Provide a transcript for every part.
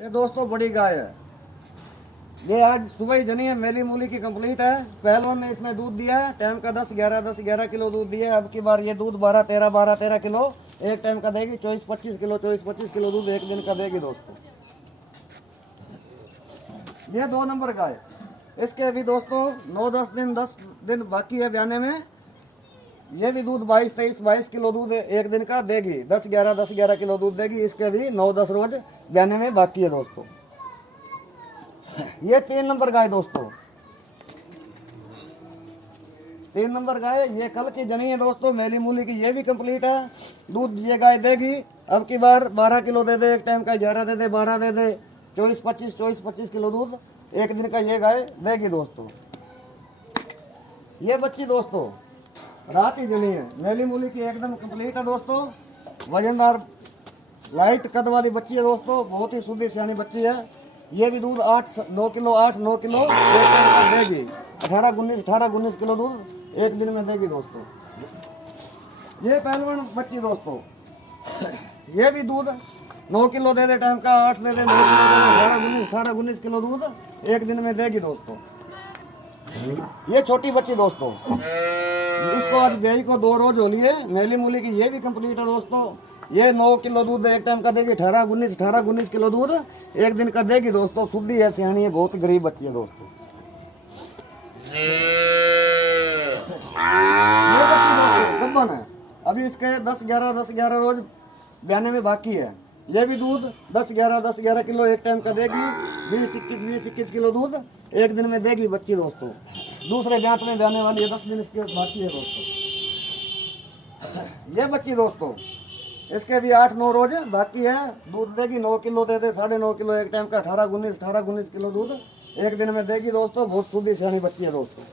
ये दोस्तों बड़ी गाय है। ये आज सुबह ही जनी है, मेली मूली की कंप्लीट है। पहलवान ने इसने दूध दिया है, टाइम का 10-11 किलो दूध दिया है। अब की बार ये दूध 12-13 किलो एक टाइम का देगी। 24-25 किलो दूध एक दिन का देगी दोस्तों। ये 2 नंबर गाय। इसके अभी दोस्तों 10 दिन बाकी है ब्याने में। ये भी दूध 22 किलो दूध एक दिन का देगी। 10-11 किलो दूध देगी। इसके भी 9-10 रोज ब्याने में बाकी है दोस्तों। ये 3 नंबर गाय दोस्तों, 3 नंबर गाय। ये कल की जनी है दोस्तों, मेली मूली की। ये भी कंप्लीट है। दूध ये गाय देगी अब की बार 12 किलो दे दे एक टाइम का, 11 दे दे, 12 दे दे, 24-25 किलो दूध एक दिन का ये गाय देगी दोस्तों। ये बच्ची दोस्तों रात ही जनी है, मेली मूली की एकदम कंप्लीट है दोस्तों। वजनदार लाइट कद वाली बच्ची है दोस्तों, बहुत ही शुद्ध सियानी बच्ची है। ये भी दूध 8-9 किलो एक टाइम का देगी। 18-19 किलो दूध एक दिन में देगी दोस्तों। ये पहलवान बच्ची दोस्तों, ये भी दूध 9 किलो दे दे टाइम का, 8 दे दे, 9 किलो दे दे, 18-19 किलो दूध एक दिन में देगी दोस्तों। ये छोटी बच्ची दोस्तों, इसको आज बेई को 2 रोज हो लिए। मेली मूली की ये भी कंप्लीट है दोस्तों। ये 9 किलो दूध एक टाइम का देगी। 18-19 किलो दूध एक दिन का देगी दोस्तों। शुद्धि है, सियानी है, बहुत गरीब बच्ची है दोस्तों। ये बच्ची दोस्तों गब्बन है। अभी इसके 10-11 रोज ब्याने में बाकी है। ये भी दूध 10-11 किलो एक टाइम का देगी। 20-21 किलो दूध एक दिन में देगी बच्ची दोस्तों। दूसरे ब्यात में ब्याने वाली है, 10 दिन इसके बाकी है दोस्तों। ये बच्ची दोस्तों, इसके भी 8-9 रोज बाकी है। दूध देगी 9 किलो दे दे, 9.5 किलो एक टाइम का, 18-19 किलो दूध एक दिन में देगी दोस्तों। बहुत शुद्ध सियानी बच्ची है दोस्तों।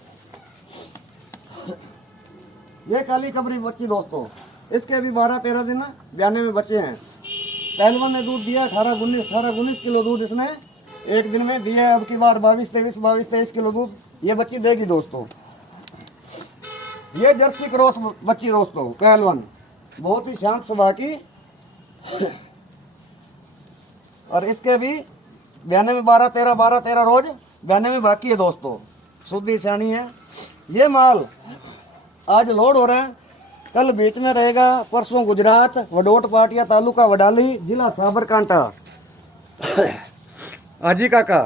ये काली कबरी बच्ची दोस्तों, इसके भी 12-13 दिन ब्याने में बचे हैं। पहलवान ने दूध दिया 18-19 किलो दूध इसने एक दिन में दिया। अब की बार 22-23 किलो दूध ये बच्ची देगी दोस्तों। ये जर्सी क्रॉस बच्ची दोस्तों, पहलवान, बहुत ही शांत स्वभाव की। और इसके भी ब्याने में 12-13 रोज ब्याने में बाकी है दोस्तों। शुद्धि सियानी है। ये माल आज लोड हो रहा है, कल बीच में रहेगा, परसों गुजरात, वडोट पाटिया तालुका वडाली, जिला साबरकांठा। हाजी काका,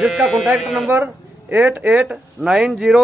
जिसका कॉन्टैक्ट नंबर 8890